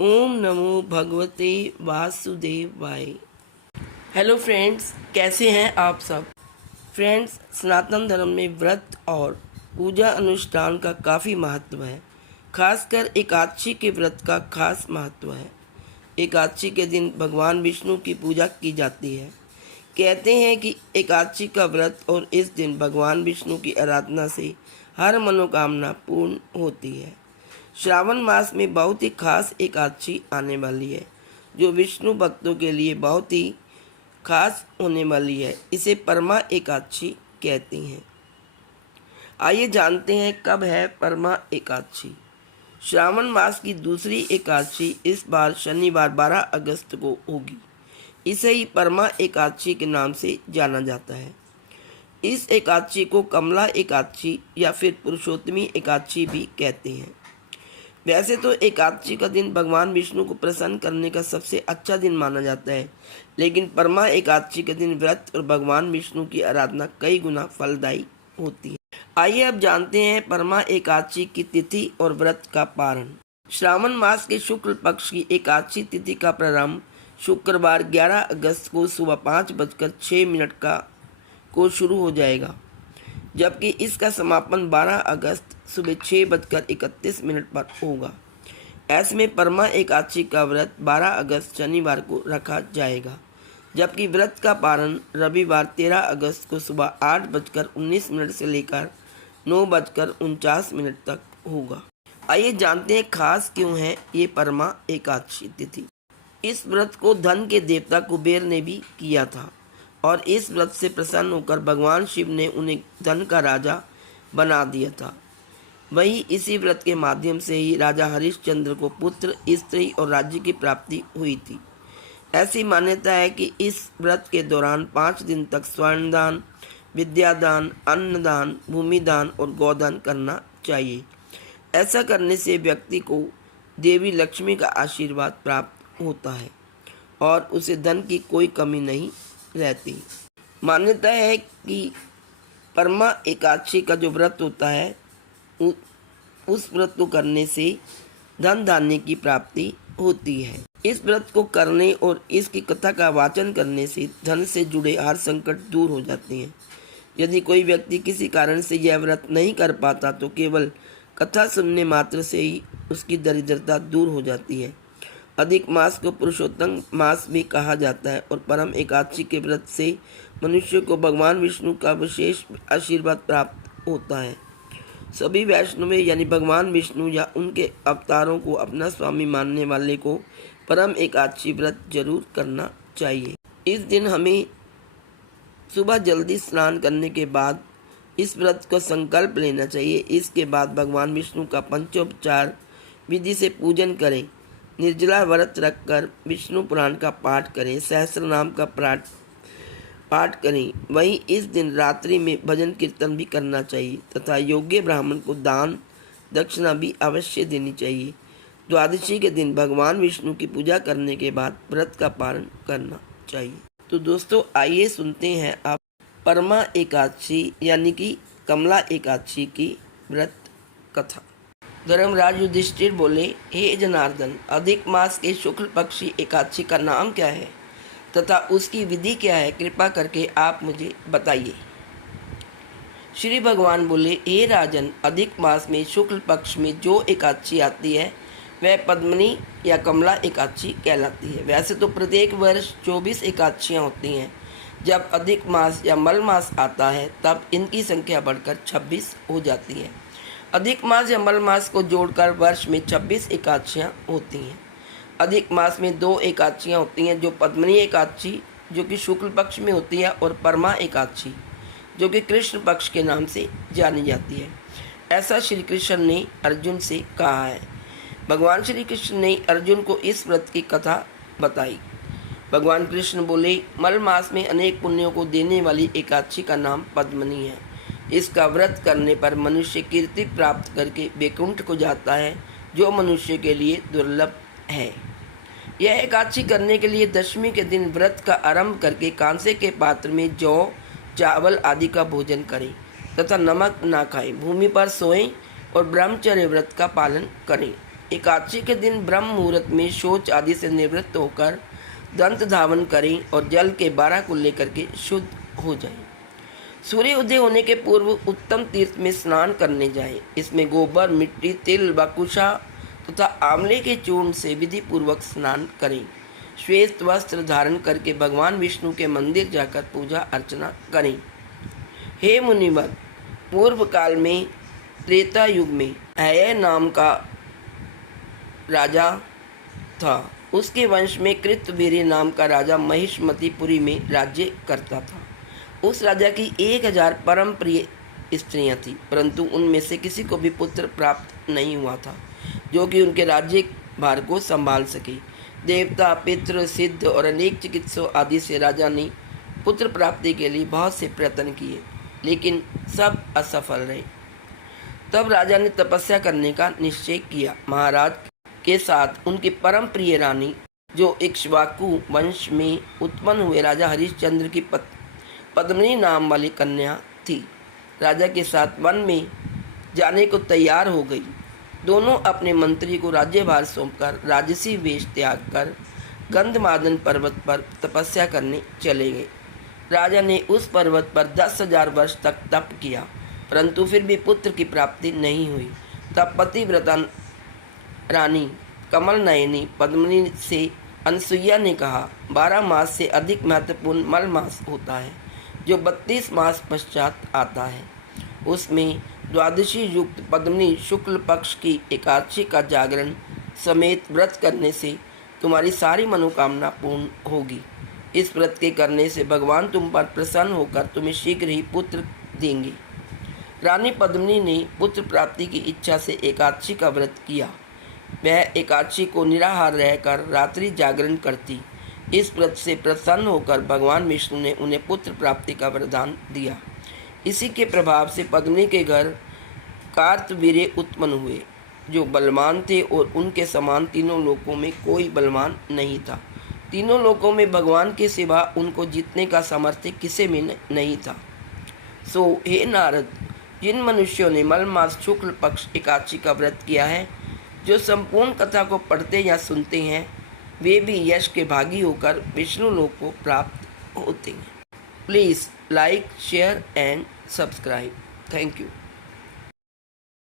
ओम नमो भगवते वासुदेवाय। Hello friends, कैसे हैं आप सब। फ्रेंड्स, सनातन धर्म में व्रत और पूजा अनुष्ठान का काफ़ी महत्व है। खासकर एकादशी के व्रत का खास महत्व है। एकादशी के दिन भगवान विष्णु की पूजा की जाती है। कहते हैं कि एकादशी का व्रत और इस दिन भगवान विष्णु की आराधना से हर मनोकामना पूर्ण होती है। श्रावण मास में बहुत ही खास एकादशी आने वाली है, जो विष्णु भक्तों के लिए बहुत ही खास होने वाली है। इसे परमा एकादशी कहते हैं। आइए जानते हैं कब है परमा एकादशी। श्रावण मास की दूसरी एकादशी इस बार शनिवार 12 अगस्त को होगी। इसे ही परमा एकादशी के नाम से जाना जाता है। इस एकादशी को कमला एकादशी या फिर पुरुषोत्तमी एकादशी भी कहते हैं। वैसे तो एकादशी का दिन भगवान विष्णु को प्रसन्न करने का सबसे अच्छा दिन माना जाता है, लेकिन परमा एकादशी के दिन व्रत और भगवान विष्णु की आराधना कई गुना फलदायी होती है। आइए अब जानते हैं परमा एकादशी की तिथि और व्रत का पारण। श्रावण मास के शुक्ल पक्ष की एकादशी तिथि का प्रारंभ शुक्रवार 11 अगस्त को सुबह 5:06 को शुरू हो जाएगा, जबकि इसका समापन 12 अगस्त सुबह 6:31 पर होगा। ऐसे में परमा एकादशी का व्रत 12 अगस्त शनिवार को रखा जाएगा, जबकि व्रत का पारण रविवार 13 अगस्त को सुबह 8:19 से लेकर 9:49 तक होगा। आइए जानते हैं खास क्यों है ये परमा एकादशी तिथि। इस व्रत को धन के देवता कुबेर ने भी किया था और इस व्रत से प्रसन्न होकर भगवान शिव ने उन्हें धन का राजा बना दिया था। वहीं इसी व्रत के माध्यम से ही राजा हरिश्चंद्र को पुत्र, स्त्री और राज्य की प्राप्ति हुई थी। ऐसी मान्यता है कि इस व्रत के दौरान 5 दिन तक स्वर्णदान, विद्यादान, अन्नदान, भूमिदान और गोदान करना चाहिए। ऐसा करने से व्यक्ति को देवी लक्ष्मी का आशीर्वाद प्राप्त होता है और उसे धन की कोई कमी नहीं रहती। मान्यता है कि परमा एकादशी का जो व्रत होता है उस व्रत को करने से धन धान्य की प्राप्ति होती है। इस व्रत को करने और इसकी कथा का वाचन करने से धन से जुड़े हर संकट दूर हो जाते हैं। यदि कोई व्यक्ति किसी कारण से यह व्रत नहीं कर पाता तो केवल कथा सुनने मात्र से ही उसकी दरिद्रता दूर हो जाती है। अधिक मास को पुरुषोत्तम मास भी कहा जाता है और परम एकादशी के व्रत से मनुष्य को भगवान विष्णु का विशेष आशीर्वाद प्राप्त होता है। सभी वैष्णव यानी भगवान विष्णु या उनके अवतारों को अपना स्वामी मानने वाले को परम एकादशी व्रत जरूर करना चाहिए। इस दिन हमें सुबह जल्दी स्नान करने के बाद इस व्रत का संकल्प लेना चाहिए। इसके बाद भगवान विष्णु का पंचोपचार विधि से पूजन करें। निर्जला व्रत रखकर विष्णु पुराण का पाठ करें, सहस्त्र नाम का पाठ करें। वहीं इस दिन रात्रि में भजन कीर्तन भी करना चाहिए तथा योग्य ब्राह्मण को दान दक्षिणा भी अवश्य देनी चाहिए। द्वादशी के दिन भगवान विष्णु की पूजा करने के बाद व्रत का पालन करना चाहिए। तो दोस्तों, आइए सुनते हैं आप परमा एकादशी यानी कि कमला एकादशी की व्रत कथा। धर्मराज युधिष्ठिर बोले, हे जनार्दन, अधिक मास के शुक्ल पक्षी एकादशी का नाम क्या है तथा उसकी विधि क्या है, कृपा करके आप मुझे बताइए। श्री भगवान बोले, हे राजन, अधिक मास में शुक्ल पक्ष में जो एकादशी आती है वह पद्मनी या कमला एकादशी कहलाती है। वैसे तो प्रत्येक वर्ष 24 एकादशियाँ होती हैं। जब अधिक मास या मल मास आता है तब इनकी संख्या बढ़कर 26 हो जाती है। अधिक मास या मल मास को जोड़कर वर्ष में 26 एकादशियाँ होती हैं। अधिक मास में 2 एकादशियाँ होती हैं, जो पद्मनी एकादशी जो कि शुक्ल पक्ष में होती है और परमा एकादशी जो कि कृष्ण पक्ष के नाम से जानी जाती है। ऐसा श्री कृष्ण ने अर्जुन से कहा है। भगवान श्री कृष्ण ने अर्जुन को इस व्रत की कथा बताई। भगवान कृष्ण बोले, मल मास में अनेक पुण्यों को देने वाली एकादशी का नाम पद्मनी है। इसका व्रत करने पर मनुष्य कीर्ति प्राप्त करके वैकुंठ को जाता है, जो मनुष्य के लिए दुर्लभ है। यह एकादशी करने के लिए दशमी के दिन व्रत का आरंभ करके कांसे के पात्र में जौ, चावल आदि का भोजन करें तथा नमक ना खाएं, भूमि पर सोएं और ब्रह्मचर्य व्रत का पालन करें। एकादशी के दिन ब्रह्म मुहूर्त में शौच आदि से निवृत्त होकर दंत धावन करें और जल के 12 कुल्ले करके शुद्ध हो जाएं। सूर्य उदय होने के पूर्व उत्तम तीर्थ में स्नान करने जाएं। इसमें गोबर, मिट्टी, तिल व कुशा तथा आंवले के चूर्ण से विधि पूर्वक स्नान करें। श्वेत वस्त्र धारण करके भगवान विष्णु के मंदिर जाकर पूजा अर्चना करें। हे मुनिवर, पूर्व काल में त्रेता युग में अय्य नाम का राजा था। उसके वंश में कृतवीर्य नाम का राजा महिष्मतीपुरी में राज्य करता था। उस राजा की 1000 परम प्रिय स्त्रियां थीं, परंतु उनमें से किसी को भी पुत्र प्राप्त नहीं हुआ था जो कि उनके राज्य भार को संभाल सके। देवता, पितृ, सिद्ध और अनेक चिकित्सकों आदि से राजा ने पुत्र प्राप्ति के लिए बहुत से प्रयत्न किए, लेकिन सब असफल रहे। तब राजा ने तपस्या करने का निश्चय किया। महाराज के साथ उनकी परम प्रिय रानी, जो इक्ष्वाकु वंश में उत्पन्न हुए राजा हरिश्चंद्र की पद्मिनी नाम वाली कन्या थी, राजा के साथ वन में जाने को तैयार हो गई। दोनों अपने मंत्री को राज्यभार सौंपकर राजसी वेश त्याग कर गंधमादन पर्वत पर तपस्या करने चले गए। राजा ने उस पर्वत पर 10,000 वर्ष तक तप किया, परंतु फिर भी पुत्र की प्राप्ति नहीं हुई। तब पतिव्रता रानी कमल नयनी पद्मिनी से अनसुईया ने कहा, 12 मास से अधिक महत्वपूर्ण मल मास होता है, जो 32 मास पश्चात आता है। उसमें द्वादशी युक्त पद्मिनी शुक्ल पक्ष की एकादशी का जागरण समेत व्रत करने से तुम्हारी सारी मनोकामना पूर्ण होगी। इस व्रत के करने से भगवान तुम पर प्रसन्न होकर तुम्हें शीघ्र ही पुत्र देंगे। रानी पद्मिनी ने पुत्र प्राप्ति की इच्छा से एकादशी का व्रत किया। वह एकादशी को निराहार रहकर रात्रि जागरण करती। इस व्रत से प्रसन्न होकर भगवान विष्णु ने उन्हें पुत्र प्राप्ति का वरदान दिया। इसी के प्रभाव से पद्मिनी के घर कार्तवीर्य उत्पन्न हुए, जो बलवान थे और उनके समान तीनों लोकों में कोई बलवान नहीं था। तीनों लोकों में भगवान के सिवा उनको जीतने का सामर्थ्य किसी में नहीं था। सो हे नारद, जिन मनुष्यों ने मल मास शुक्ल पक्ष एकादशी का व्रत किया है, जो संपूर्ण कथा को पढ़ते या सुनते हैं, वे भी यश के भागी होकर विष्णु लोक को प्राप्त होते हैं। Please like, share and subscribe. Thank you.